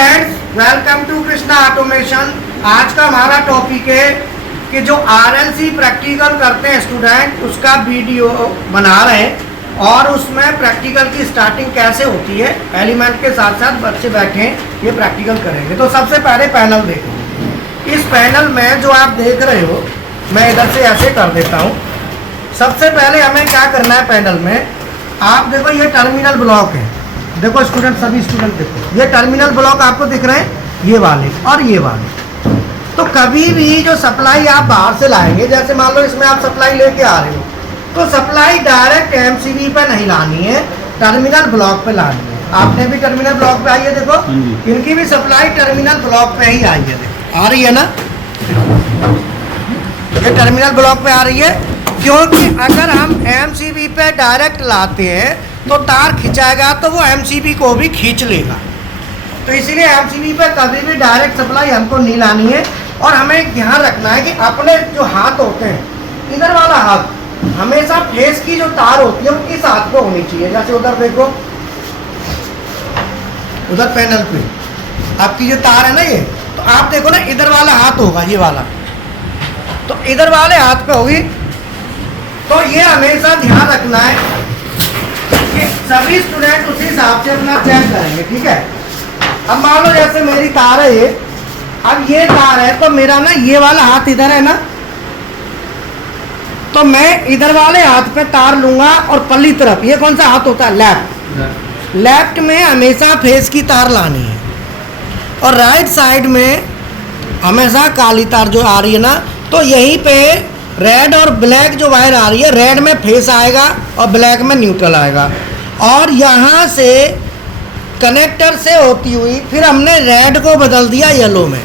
Friends, welcome to Krishna automation. आज का हमारा टॉपिक है कि जो आरएलसी प्रैक्टिकल करते हैं स्टूडेंट, उसका वीडियो बना रहे हैं और उसमें प्रैक्टिकल की स्टार्टिंग कैसे होती है, एलिमेंट के साथ साथ बच्चे बैठे ये प्रैक्टिकल करेंगे। तो सबसे पहले पैनल देखो। इस पैनल में जो आप देख रहे हो, मैं इधर से ऐसे कर देता हूँ। सबसे पहले हमें क्या करना है, पैनल में आप देखो ये टर्मिनल ब्लॉक है। देखो स्टूडेंट, सभी स्टूडेंट देखो, ये टर्मिनल ब्लॉक आपको दिख रहे हैं, ये वाले और ये वाले। तो कभी भी जो सप्लाई आप बाहर से लाएंगे, जैसे मान लो इसमें आप सप्लाई लेके आ रहे हो, तो सप्लाई डायरेक्ट एमसीबी पे नहीं लानी है, टर्मिनल ब्लॉक पे लानी है। आपने भी टर्मिनल ब्लॉक पे आई है, देखो इनकी भी सप्लाई टर्मिनल ब्लॉक पे ही आई है। देखो आ रही है ना, ये टर्मिनल ब्लॉक पे आ रही है, क्योंकि अगर हम एमसीबी पे डायरेक्ट लाते हैं तो तार खिंचाएगा तो वो एमसीबी को भी खींच लेगा। तो इसीलिए एमसीबी पे कभी भी डायरेक्ट सप्लाई हमको नहीं लानी है। और हमें ध्यान रखना है कि अपने जो हाथ होते हैं, इधर वाला हाथ हमेशा फेस की जो तार होती है वो इस हाथ पे होनी चाहिए। जैसे उधर देखो, उधर पैनल पे आपकी जो तार है ना, ये तो आप देखो ना, इधर वाला हाथ होगा, ये वाला, तो इधर वाले हाथ पे होगी। तो ये हमेशा ध्यान रखना है कि सभी स्टूडेंट उसी हिसाब से अपना चेक करेंगे, ठीक है। अब मान लो जैसे मेरी तार है ये, अब ये तार है तो मेरा ना ये वाला हाथ इधर है ना, तो मैं इधर वाले हाथ पे तार लूंगा और पल्ली तरफ, ये कौन सा हाथ होता है, लेफ्ट। लेफ्ट में हमेशा फेस की तार लानी है और राइट साइड में हमेशा काली तार जो आ रही है ना, तो यहीं पे रेड और ब्लैक जो वायर आ रही है, रेड में फेस आएगा और ब्लैक में न्यूट्रल आएगा। और यहाँ से कनेक्टर से होती हुई फिर हमने रेड को बदल दिया येलो में,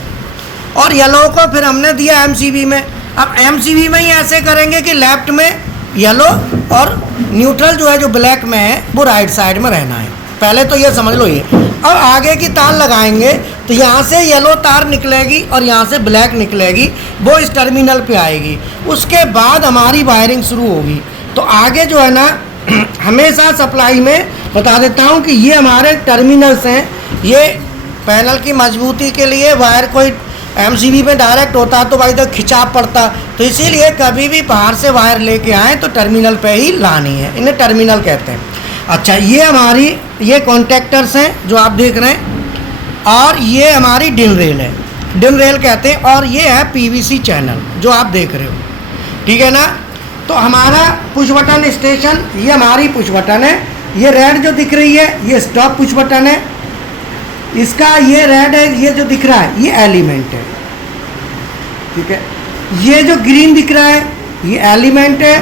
और येलो को फिर हमने दिया एमसीबी में। अब एमसीबी में ही ऐसे करेंगे कि लेफ्ट में येलो और न्यूट्रल जो है, जो ब्लैक में है, वो राइट साइड में रहना है। पहले तो ये समझ लो। ये अब आगे की तार लगाएंगे तो यहाँ से येलो तार निकलेगी और यहाँ से ब्लैक निकलेगी, वो इस टर्मिनल पे आएगी। उसके बाद हमारी वायरिंग शुरू होगी। तो आगे जो है ना, हमेशा सप्लाई में बता देता हूँ कि ये हमारे टर्मिनल्स हैं। ये पैनल की मजबूती के लिए वायर कोई एमसीबी में डायरेक्ट होता तो भाई तो खिंचाव पड़ता, तो इसीलिए कभी भी बाहर से वायर लेके आएँ तो टर्मिनल पे ही लानी है। इन्हें टर्मिनल कहते हैं। अच्छा, ये हमारी ये कॉन्टैक्टर्स हैं जो आप देख रहे हैं, और ये हमारी डिन रेल है, डिन रेल कहते हैं, और ये है पीवीसी चैनल जो आप देख रहे हो, ठीक है ना। तो हमारा पुश बटन स्टेशन, ये हमारी पुश बटन है। ये रेड जो दिख रही है, ये स्टॉप पुश बटन है। इसका ये रेड है, ये जो दिख रहा है, ये एलिमेंट है, ठीक है। ये जो ग्रीन दिख रहा है, ये एलिमेंट है,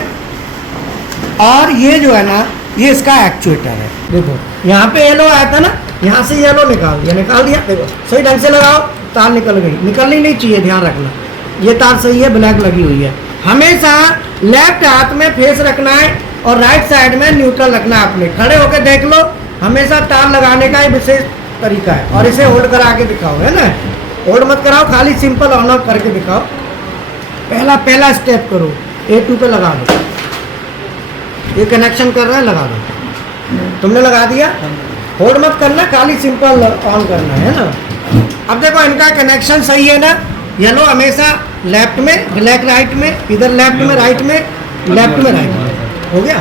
और ये जो है ना, ये इसका एक्चुएटर है। देखो यहाँ पे येलो आया था ना, यहाँ से येलो निकाल दिया। देखो सही ढंग से लगाओ, तार निकल गई, निकलनी नहीं चाहिए, ध्यान रखना। ये तार सही है, ब्लैक लगी हुई है। हमेशा लेफ्ट हाथ में फेस रखना है और राइट साइड में न्यूट्रल रखना है। अपने खड़े होकर देख लो, हमेशा तार लगाने का विशेष तरीका है। और इसे होल्ड करा के दिखाओ, है ना, होल्ड मत कराओ, खाली सिंपल ऑन ऑफ करके दिखाओ। पहला स्टेप करो, A2 पे लगा दो। ये कनेक्शन कर रहा है, लगा दो। तुमने लगा दिया, होल्ड मत करना, खाली सिंपल ऑन करना है ना। अब देखो इनका कनेक्शन सही है ना। येलो हमेशा लेफ्ट में, ब्लैक राइट में, इधर लेफ्ट में, राइट में, लेफ्ट में, राइट में। हो गया।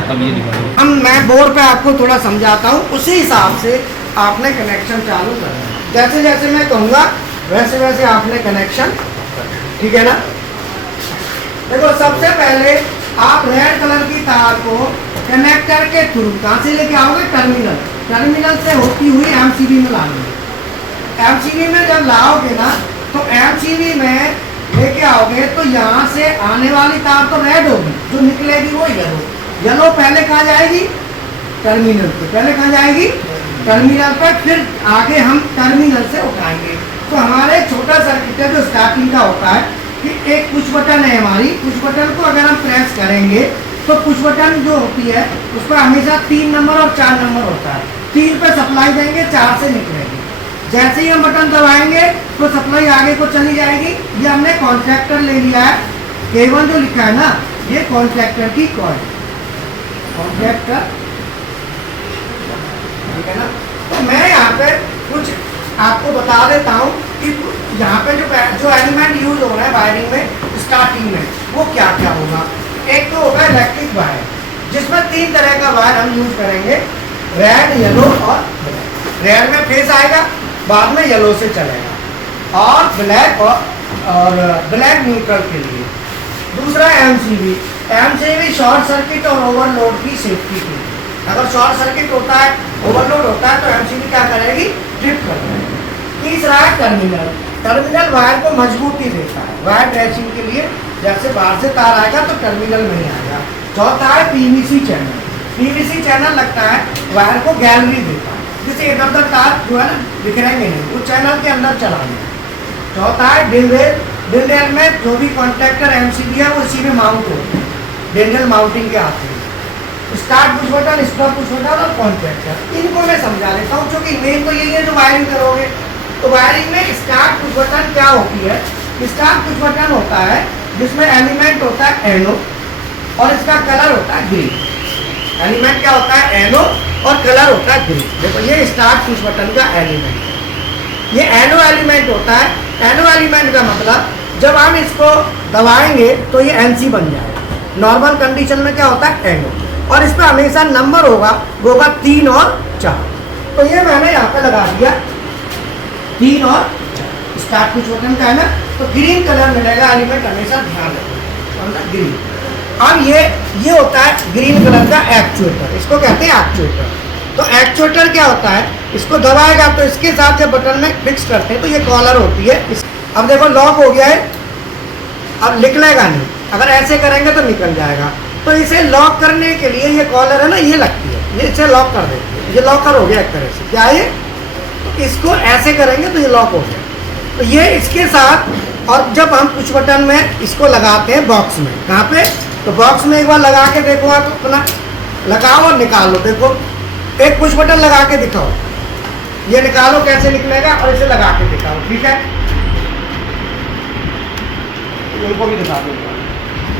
अब मैं बोर्ड पे आपको थोड़ा समझाता हूँ, उसी हिसाब से आपने कनेक्शन चालू करना है। जैसे जैसे मैं कहूँगा वैसे वैसे आपने कनेक्शन, ठीक है ना। देखो सबसे पहले आप रेड कलर की तार को कनेक्टर के थ्रू कहाँ से लेके आओगे, टर्मिनल से होती हुई एमसीबी में लाओगे। एमसीबी में जब लाओगे ना, तो एमसीबी में लेके आओगे तो यहाँ से आने वाली तार तो रेड होगी, जो निकलेगी वो येलो पहले कहाँ जाएगी, टर्मिनल पे। पहले कहाँ जाएगी, टर्मिनल पर, फिर आगे हम टर्मिनल से उठाएंगे। तो हमारे छोटा सर्किट है जो स्टार्टिंग का होता है कि एक पुश बटन है हमारी। पुश बटन को अगर हम प्रेस करेंगे तो पुश बटन जो होती है उस पर हमेशा 3 नंबर और 4 नंबर होता है। 3 पे सप्लाई देंगे, 4 से निकलेगी। जैसे ही हम बटन दबाएंगे तो सप्लाई आगे को चली जाएगी। ये हमने कॉन्ट्रैक्टर ले लिया है, K1 जो लिखा है ना, ये कॉन्ट्रैक्टर की कॉइल, कॉन्ट्रैक्टर, ठीक है ना। तो मैं यहाँ पे कुछ आपको बता देता हूँ कि यहाँ पे जो एलिमेंट यूज हो रहा है वायरिंग में स्टार्टिंग में, वो क्या क्या होगा। एक तो होगा इलेक्ट्रिक वायर, जिसमें 3 तरह का वायर हम यूज करेंगे, रेड, येलो और ब्लैक। रेड में फेस आएगा, बाद में येलो से चलेगा, और ब्लैक और ब्लैक न्यूट्रल के लिए। दूसरा एमसीबी, एमसीबी शॉर्ट सर्किट और ओवरलोड की सेफ्टी के लिए। अगर शॉर्ट सर्किट होता है, ओवरलोड होता है, तो एमसीबी क्या करेगी, ट्रिप कर देगी। तीसरा है टर्मिनल, टर्मिनल वायर को मजबूती देता है, वायर ड्रेसिंग के लिए। जैसे बाहर से तार आएगा तो टर्मिनल में ही आएगा। चौथा है पीवीसी चैनल, पीवीसी चैनल लगता है वायर को गैलरी देता है, जिससे इधर उधर तार जो है ना बिखरेंगे नहीं, वो चैनल के अंदर चलाने। चौथा है डिलरेल, डिलरेल में जो भी कॉन्ट्रैक्टर एमसीबी है वो इसी में माउंट होते हैं, डिलरेल माउंटिंग के आते हैं। Start push button, stop push button और कॉन्ट्रैक्टर, इनको मैं समझा देता हूँ, क्योंकि मेन तो यही है जो वायरिंग करोगे। तो वायरिंग में स्टार्ट पुश बटन क्या होती है, स्टार्ट पुश बटन होता है जिसमें एलिमेंट होता है एनो और इसका कलर होता है ग्रीन। एलिमेंट क्या होता है, एनो, और कलर होता है ग्रीन। देखो ये स्टार्ट पुश बटन का एलिमेंट है, ये एनो एलिमेंट होता है। एनो एलिमेंट का मतलब जब हम इसको दबाएंगे तो ये एनसी बन जाएगा। नॉर्मल कंडीशन में क्या होता है, एनो, और इस पर हमेशा नंबर होगा, वो होगा 3 और 4। तो ये मैंने यहाँ पे लगा दिया 3 और स्टार्ट पुश बटन का है ना, तो ग्रीन कलर मिलेगा एलिमेंट, हमेशा ध्यान रखो ग्रीन। अब ये होता है ग्रीन कलर का एक्चुएटर, इसको कहते हैं एक्चुएटर। तो एक्चुएटर क्या होता है, इसको दबाएगा तो इसके साथ जब बटन में फिक्स करते हैं तो ये कॉलर होती है। अब देखो लॉक हो गया है, अब निकलेगा नहीं, अगर ऐसे करेंगे तो निकल जाएगा। तो इसे लॉक करने के लिए ये कॉलर है ना, ये लगती है, ये इसे लॉक कर देती है। ये लॉकर हो गया एक तरह से, क्या है, इसको ऐसे करेंगे तो ये लॉक हो गया। तो ये इसके साथ, और जब हम पुश बटन में इसको लगाते हैं बॉक्स में, कहाँ पे, तो बॉक्स में एक बार लगा के देखो, आप अपना लगाओ और निकालो। देखो एक पुश बटन लगा के दिखाओ, ये निकालो कैसे निकलेगा, और इसे लगा के दिखाओ, ठीक है। इनको भी दिखा दो।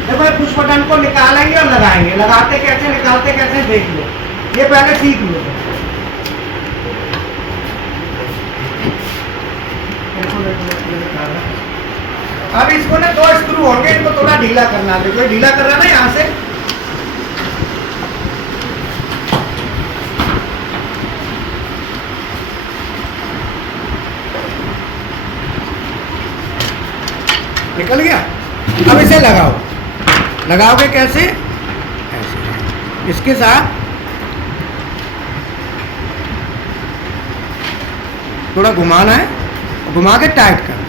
देखो पुश बटन को निकालेंगे और लगाएंगे, लगाते कैसे निकालते कैसे देख लो, ये पहले सीख लो। अब इसको ना 2 स्क्रू होंगे, इनको थोड़ा ढीला करना, देखो ढीला कर रहा है ना यहाँ से। निकल गया। अब इसे लगाओ, लगाओगे कैसे, ऐसे इसके साथ थोड़ा घुमाना है, घुमा के टाइट करना।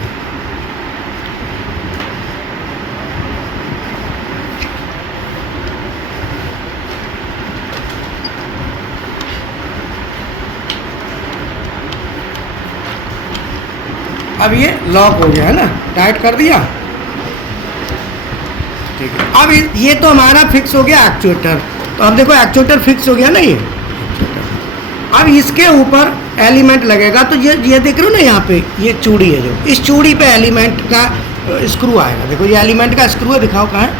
अब ये लॉक हो गया है ना, टाइट कर दिया, ठीक है। अब ये तो हमारा फिक्स हो गया एक्चुएटर। तो अब देखो एक्चुएटर फिक्स हो गया ना ये। अब इसके ऊपर एलिमेंट लगेगा, तो ये देख रहे हो ना यहाँ पे, ये चूड़ी है, जो इस चूड़ी पे एलिमेंट का स्क्रू आएगा। देखो ये एलिमेंट का स्क्रू है, दिखाओ कहाँ है,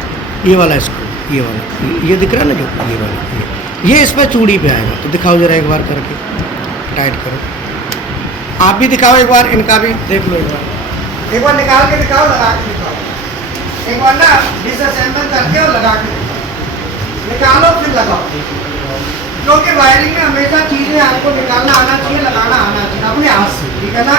ये वाला स्क्रू, ये वाला, ये दिख रहा है ना जो, ये वाला, ये इस पर चूड़ी पे आएगा। तो दिखाओ जरा एक बार करके, टाइट करो, आप भी दिखाओ एक बार, इनका भी देख लो एक बार निकाल के दिखाओ, लगा के दिखाओ एक बार ना, डिसअसेंबल करके और लगा के निकालो, फिर लगाओ। क्योंकि वायरिंग में हमेशा चीज़ें आपको निकालना आना चाहिए, लगाना आना चाहिए अपने हाथ से, ठीक है ना।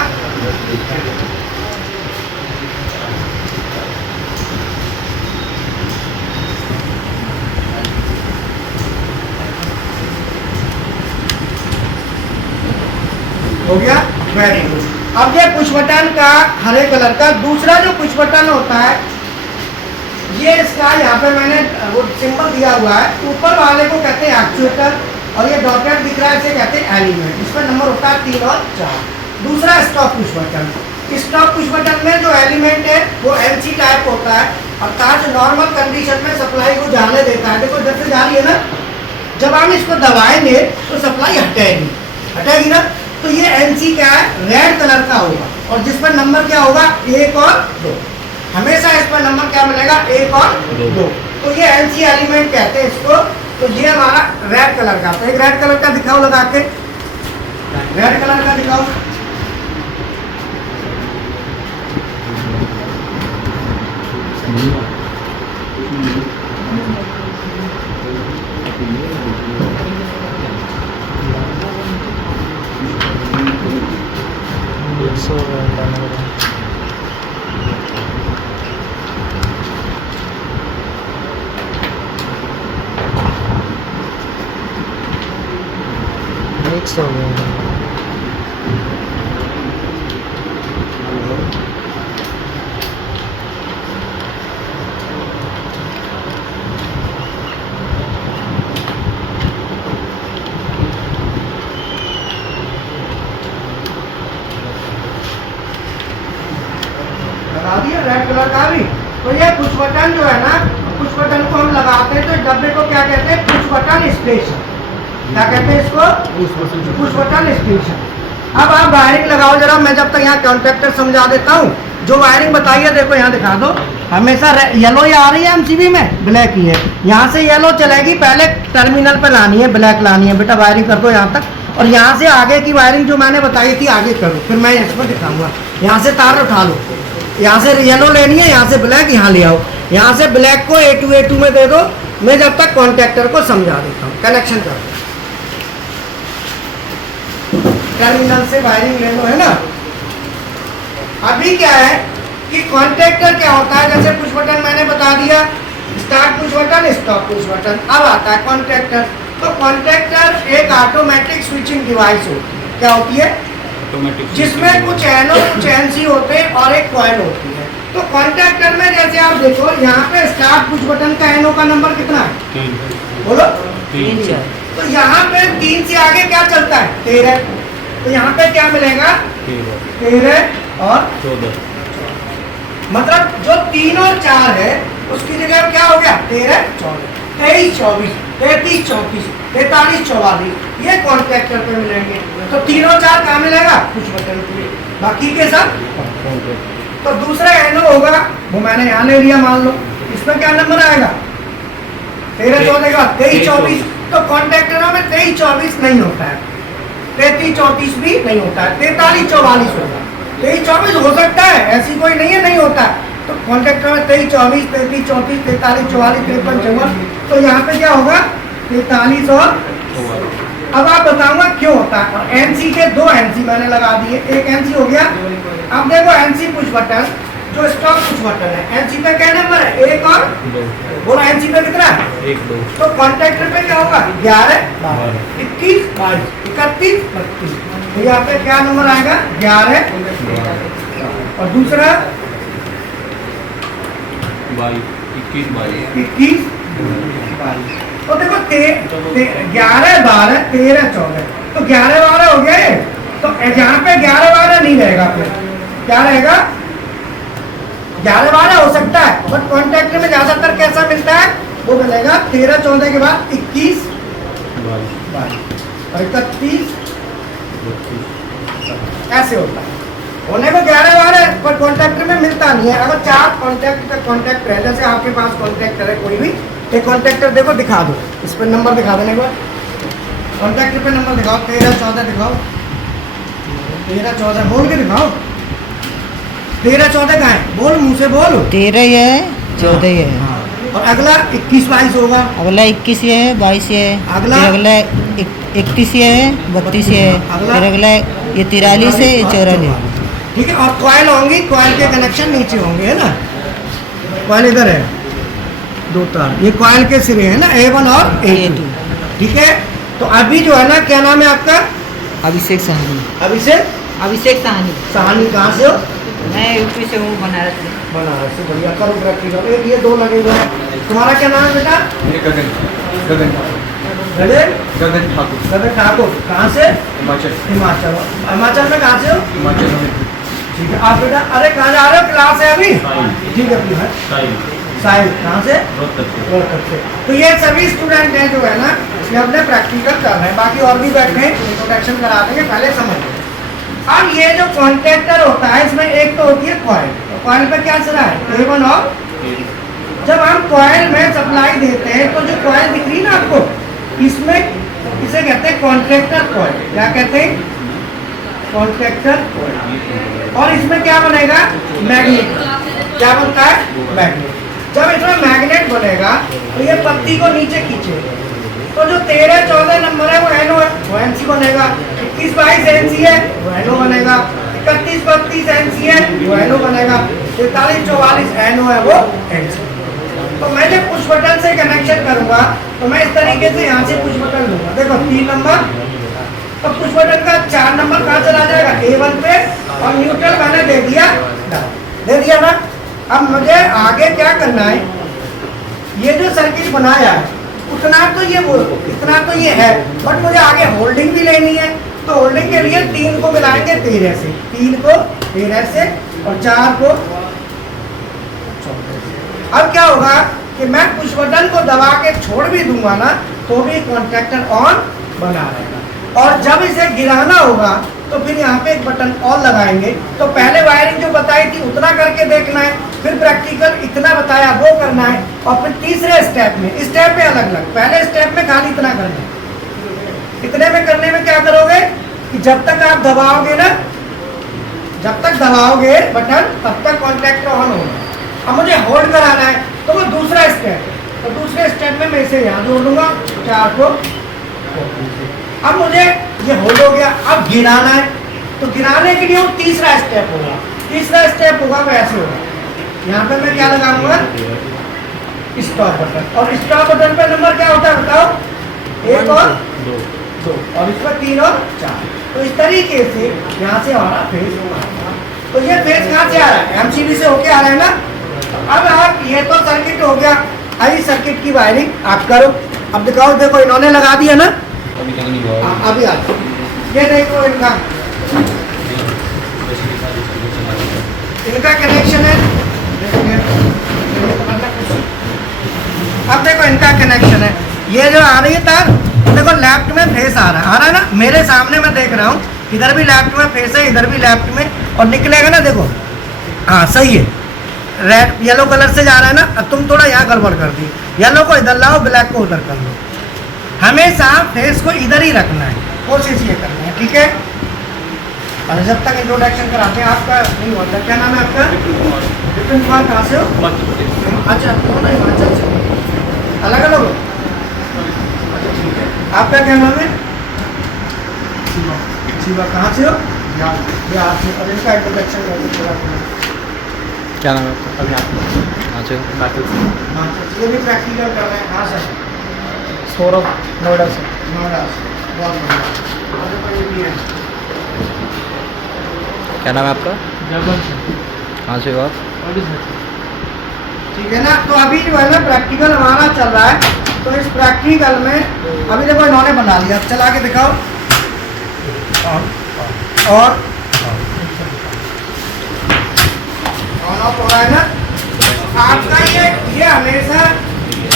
हो गया, वेरी गुड। अब ये पुश बटन का हरे कलर का दूसरा जो पुश बटन होता है, ये इसका यहाँ पे मैंने वो सिंबल दिया हुआ है, ऊपर वाले को कहते हैं एक्चुएटर, और ये डॉटेड दिख रहा है इसे कहते हैं एलिमेंट। इस पर नंबर होता है 3 और 4। दूसरा stop push button, stop push button में जो एलिमेंट है वो एनसी टाइप होता है, अर्थात नॉर्मल कंडीशन में सप्लाई को जाने देता है। देखो जैसे जा रही है ना, जब हम इसको दबाएंगे तो सप्लाई हटेगी ना। तो ये एनसी क्या है, रेड कलर का होगा, और जिस पर नंबर क्या होगा, 1 और 2। हमेशा इस पर नंबर क्या मिलेगा, 1 और 2। तो ये एनसी एलिमेंट कहते हैं इसको। तो ये हमारा रेड कलर का, तो एक रेड कलर का दिखाओ लगा के, रेड कलर का दिखाओ, मिक्स हो गया मिक्स हो गया लगा दिया रेड कलर का भी। तो ये पुश बटन जो है ना, पुश बटन को हम लगाते हैं तो इस डब्बे को क्या कहते हैं, पुश बटन स्टेशन। क्या कहते हैं इसको, पुश बटन स्टेशन। अब आप वायरिंग लगाओ जरा, मैं जब तक यहाँ कॉन्ट्रैक्टर समझा देता हूँ। जो वायरिंग बताइए, देखो यहाँ दिखा दो। हमेशा येलो ही आ रही है एमसीबी में, ब्लैक ही है। यहाँ से येलो चलेगी, पहले टर्मिनल पे लानी है, ब्लैक लानी है। बेटा वायरिंग कर दो यहाँ तक, और यहाँ से आगे की वायरिंग जो मैंने बताई थी आगे करो, फिर मैं इसको दिखाऊंगा। यहाँ से तार उठा लो, यहाँ से येलो लेनी है, यहाँ से ब्लैक यहाँ ले आओ। यहाँ से ब्लैक को A2 में दे दो। मैं जब तक कॉन्ट्रैक्टर को समझा देता हूँ। कनेक्शन करो, टर्मिनल से वायरिंग ले लो, है ना। अभी क्या है कि कॉन्ट्रैक्टर क्या होता है, जैसे पुश बटन मैंने बता दिया, start push button, stop push button. अब आता है कॉन्ट्रैक्टर। तो कॉन्ट्रैक्टर एक ऑटोमेटिक स्विचिंग डिवाइस होती है। क्या होती है, जिसमें कुछ एनो कुछ एनसी होते हैं और एक कॉइल होती है। तो कॉन्ट्रैक्टर में जैसे आप देखो, यहाँ पे स्टार्ट पुश बटन का एनो का नंबर कितना है, 3 बोलो 3 तो यहाँ पे 3 से आगे क्या चलता है, 13। तो यहाँ पे क्या मिलेगा, 13 और 14। मतलब जो 3 और 4 है उसकी जगह क्या हो गया, 13 14 23 24 33 34 43 44। ये कॉन्ट्रैक्टर पे मिलेंगे। तो 3 और 4 कहाँ मिलेगा, कुछ बटन पे, बाकी के सब। तो दूसरा एनो होगा, वो मैंने यहाँ ले लिया, मान लो इसमें क्या नंबर आएगा, 13 14 का 23 24। तो कॉन्ट्रैक्टरों में 23 24 नहीं होता है, 33 34 भी नहीं होता है, 43 44 होगा। 23 24 हो सकता है, ऐसी कोई नहीं है नहीं होता है। तो कॉन्ट्रैक्टर में 23 24 33 34 43 44 53 54। तो यहाँ पे क्या होगा, 43 और। अब आप बताऊंगा क्यों होता है। और एनसी के 2 एनसी मैंने लगा दिए, एक एनसी हो गया। अब देखो एनसी पुश बटन जो स्टॉप पुश बटन है, एनसी पे क्या नंबर है, 1 और 2। बोलो एनसी पे कितना है, 1 2। तो कॉन्ट्रैक्टर पे क्या होगा, 11 12 21 22 31 32। तो यहाँ पे क्या नंबर आएगा, 11 और दूसरा 22 21 22। 21 22। तो देखो 11 12 13 14। तो 11 12 हो गए। तो यहाँ पे 11 12 नहीं रहेगा, फिर क्या रहेगा, 11 12 हो सकता है, बट कॉन्ट्रैक्टर में ज्यादातर कैसा मिलता है, वो मिलेगा 13 14 के बाद 21 22 और 31 ऐसे होता है। होने को 11 12 पर कॉन्ट्रैक्टर में मिलता नहीं है। अगर 4 कॉन्ट्रैक्टर है, जैसे आपके पास कॉन्ट्रैक्टर है कोई भी, एक कॉन्ट्रैक्टर देखो, दिखा दो इस पर नंबर दिखा देने को, कॉन्ट्रैक्टर पे नंबर दिखाओ, 13 14 दिखाओ, 13 14 बोल के दिखाओ। 13 14 कहाँ है, बोल मुंह से बोल। 13 ये है, 14 ये है। हाँ। और अगला 21 22 होगा, अगला 21 ये है, 22 ये है, अगला? फिर अगला 31 ये है, 32 ये है, अगला? फिर अगला ये 43 है, ये 44। ठीक है। और कॉइल होंगी, कॉइल के कनेक्शन नीचे होंगे, है ना। कॉइल इधर है, 2 तार, ये कॉइल के सिरे हैं ना, A1 और A2। ठीक है। तो अभी जो है ना, क्या नाम है आपका, अभिषेक साहनी। अभिषेक साहनी कहाँ से हो, मैं यूपी से हूँ, बनारस से। बनारस से, बढ़िया। करो प्रैक्टिस। एक ये 2 लगे हुए हैं। तुम्हारा क्या नाम है बेटा, गगन ठाकुर। गगन ठाकुर। कहाँ से, हिमाचल। हिमाचल में कहाँ से हो, हिमाचल में। ठीक है। आप बेटा, अरे कहाँ जा रहे हो, क्लास है अभी, ठीक है भैया। साहिल कहाँ से, रोहतक से। तो ये सभी स्टूडेंट हैं जो है ना, ये अपने प्रैक्टिकल कर रहे हैं, बाकी और भी बैठे हैं, इंट्रोडक्शन करा देंगे, पहले समझ। अब ये जो कॉन्ट्रैक्टर होता है, इसमें एक तो होती है कॉइल। तो कॉइल पे क्या चला है, A1 और। जब हम कॉइल में सप्लाई देते हैं, तो जो कॉइल दिख रही है ना आपको, इसमें इसे कहते हैं कॉन्ट्रैक्टर कॉइल। क्या कहते हैं, कॉन्ट्रैक्टर कॉइल। और इसमें क्या बनेगा, मैग्नेट। क्या बनता है, मैग्नेट। जब इसमें मैग्नेट बनेगा तो ये पत्ती को नीचे खींचेगा। तो जो 13 14 नंबर है वो एनो है, वो एनसी बनेगा। 21 22 एनसी है, वो एनो बनेगा। 31 4344 NO है वो NC। तो मैं जब पुश बटन से कनेक्शन करूंगा तो मैं इस तरीके से यहाँ से पुश बटन लूंगा, देखो 3 नंबर, तो पुश बटन का 4 नंबर कहाँ चला जाएगा, A1 पे, और न्यूट्रल मैंने दे दिया डाउन, दे दिया ना। अब मुझे आगे क्या करना है, ये जो सर्किट बनाया है उतना तो ये वो इतना तो ये है, बट मुझे आगे होल्डिंग भी लेनी है। तो होल्डिंग के लिए 3 को मिलाएंगे 13 से, 3 को 13 से और 4 को 14 से। अब क्या होगा कि मैं पुश बटन को दबा के छोड़ भी दूंगा ना तो भी कॉन्टैक्टर ऑन बना रहेगा, और जब इसे गिराना होगा तो फिर यहाँ पे एक बटन और लगाएंगे। तो पहले वायरिंग जो बताई थी उतना करके देखना है, फिर प्रैक्टिकल इतना बताया वो करना है, और फिर तीसरे स्टेप में अलग अलग, पहले स्टेप में खाली इतना करना है। इतने में करने में क्या करोगे कि जब तक आप दबाओगे ना, जब तक दबाओगे बटन तब तक कॉन्टैक्ट ऑन होगा। अब मुझे होल्ड कराना है तो वो दूसरा स्टेप है, तो दूसरे स्टेप में मैं इसे यहाँ जोड़ दूंगा 4 को। अब मुझे ये होल्ड हो गया, अब गिराना है, तो गिराने के लिए वो तीसरा स्टेप होगा, तीसरा स्टेप होगा वो ऐसे होगा, यहाँ पे मैं क्या लगाऊंगा, स्टॉप बटन, और स्टॉप बटन पे नंबर क्या होता है बताओ, 1 और 2, और इस पर 3 और 4। तो इस तरीके से यहाँ से हमारा फेज होगा। तो ये फेज कहाँ से आ रहा है, एमसीबी से होके आ रहा है ना। अब आप ये तो सर्किट हो गया, अभी सर्किट की वायरिंग आप करो। अब दिखाओ, देखो इन्होंने लगा दिया ना, अभी आता ये देखो इनका कनेक्शन है, अब देखो इनका कनेक्शन है, ये जो आ रही है तार, देखो लेफ्ट में फेस आ रहा है ना, मेरे सामने मैं देख रहा हूँ, इधर भी लेफ्ट में फेस है, इधर भी लेफ्ट में, और निकलेगा ना, देखो हाँ सही है, रेड येलो कलर से जा रहा है ना। अब तुम थोड़ा यहाँ गड़बड़ कर दी, येलो को इधर लाओ, ब्लैक को उधर कर लो, हमेशा फेस को इधर ही रखना है, कोशिश ये करनी है, ठीक है। और जब तक इंट्रोडक्शन कराते हैं, आपका नहीं होता, क्या नाम है आपका, विपिन कुमार, कहाँ से हो, अच्छा कौन है, हिमाचल से, अलग अलग हो, अच्छा ठीक है। आपका क्या नाम है, शिवा, कहाँ से हो, बिहार से, और इनका इंट्रोडक्शन क्या नाम है आपका, ये भी प्रैक्टिकल कर रहे हैं, हाँ सर, सौरभ, नोएडा से। नोएडा से, बहुत बढ़िया, आगे पर ये भी है। क्या नाम है आपका, कहाँ से हो आप, ठीक है ना। तो अभी जो है ना प्रैक्टिकल हमारा चल रहा है, तो इस प्रैक्टिकल में अभी देखो इन्होंने बना लिया, अब चला के दिखाओ, और ऑन ऑफ हो रहा है ना। आपका ये हमेशा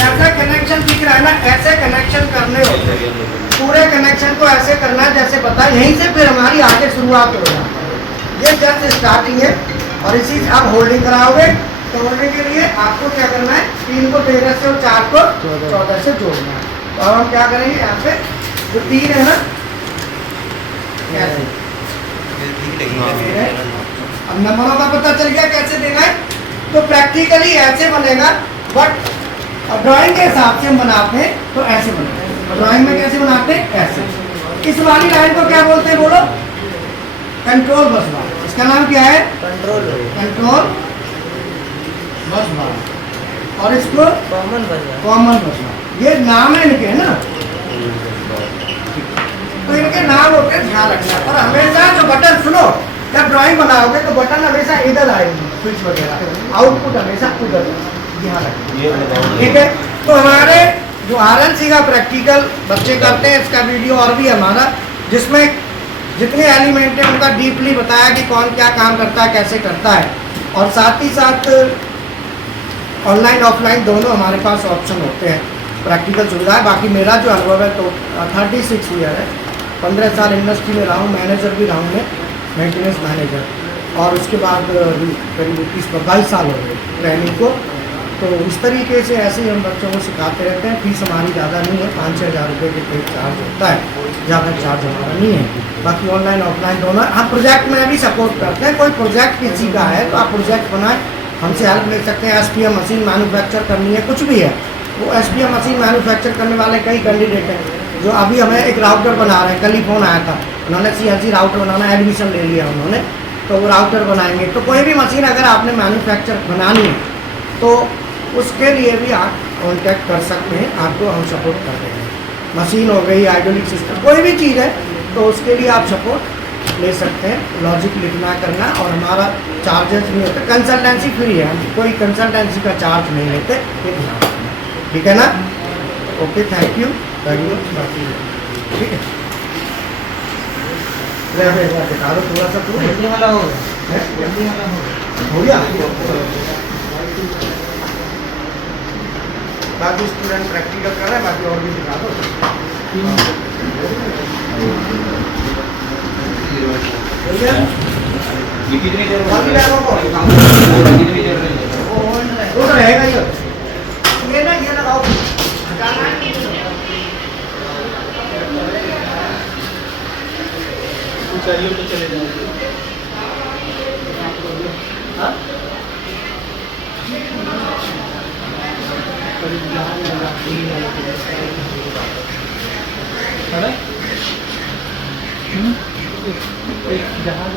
ऐसा कनेक्शन दिख रहा है ना, ऐसे कनेक्शन करने होते हैं, पूरे कनेक्शन को ऐसे करना है जैसे पता है, यहीं से फिर हमारी आगे शुरुआत हो जाती है। ये जस्ट स्टार्टिंग है, और इसी से आप होल्डिंग कराओगे, तो होल्डिंग के लिए आपको क्या करना है, 3 को 13 से और 4 को 14 से जोड़ना है। तो अब हम क्या करेंगे, यहाँ पे जो 3 है ना, कैसे अब नंबरों का पता चल गया कैसे देना है। तो प्रैक्टिकली ऐसे बनेगा, बट ड्राइंग के हिसाब से हम बनाते हैं तो ऐसे बनेगा। ड्राइंग में कैसे बनाते हैं, ऐसे। इस वाली लाइन को क्या बोलते हैं, बोलो, कंट्रोल बस बार, इसका नाम क्या है, कंट्रोल बस बार, और इसको कॉमन बस बार, ये नाम है इनके, है ना। तो इनके नाम होते हैं, ध्यान रखना। और हमेशा जो बटन, सुनो, जब ड्राइंग बनाओगे तो बटन हमेशा इधर आएंगे, स्विच वगैरह, आउटपुट हमेशा उधर, ध्यान रखना, ठीक है। तो हमारे जो RLC का प्रैक्टिकल बच्चे करते हैं, इसका वीडियो और भी हमारा, जिसमें जितने एलिमेंट हैं उनका डीपली बताया कि कौन क्या काम करता है, कैसे करता है, और साथ ही साथ ऑनलाइन ऑफलाइन दोनों हमारे पास ऑप्शन होते हैं, प्रैक्टिकल सुविधा है। बाकी मेरा जो अनुभव है तो 36 ईयर है, 15 साल इंडस्ट्री में रहा हूँ, मैनेजर भी रहा हूँ मैं, मेंटेनेंस मैनेजर, और उसके बाद करीब 22 साल हो गए ट्रेनिंग को। तो इस तरीके से ऐसे ही हम बच्चों को सिखाते रहते हैं। फीस हमारी ज़्यादा नहीं है, 5-6 हज़ार रुपये के करीब चार्ज होता है, ज़्यादा चार्ज हमारा नहीं है। बाकी ऑनलाइन ऑफलाइन दोनों हम प्रोजेक्ट में भी सपोर्ट करते हैं। कोई प्रोजेक्ट किसी का है तो आप प्रोजेक्ट बनाएं, हमसे हेल्प ले सकते हैं। SPM मशीन मैन्युफैक्चर करनी है, कुछ भी है, वो SPM मशीन मैन्युफैक्चर करने वाले कई कैंडिडेट हैं जो अभी हमें एक राउटर बना रहे हैं। कल ही फ़ोन आया था, उन्होंने CNC राउटर बनाना एडमिशन ले लिया उन्होंने, तो वो राउटर बनाएंगे। तो कोई भी मशीन अगर आपने मैन्युफैक्चर बनानी है तो उसके लिए भी आप कांटेक्ट कर सकते हैं, आपको हम सपोर्ट कर देंगे। मशीन हो गई, हाइड्रोलिक सिस्टम, कोई भी चीज़ है तो उसके लिए आप सपोर्ट ले सकते हैं। लॉजिक लिखना करना, और हमारा चार्जेस नहीं होता, कंसल्टेंसी फ्री है, हम कोई कंसल्टेंसी का चार्ज नहीं लेते, ये ध्यान रखना, ठीक है ना। Okay, thank you very much. बाकी ठीक है, एक बार दिखा दो थोड़ा सा, जल्दी वाला हो गया, है? जल्दी वाला हो गया। हो गया। बाकी स्टूडेंट प्रैक्टिकल कर रहे हैं, बाकी और भी दिखा दो। हो गया? कितनी देर बाकी लैबों को कितनी देर वो तो रहेगा ये ना, ये लगाओ, हटाना है। चाहिए तो चले जाओ। हाँ? जहाज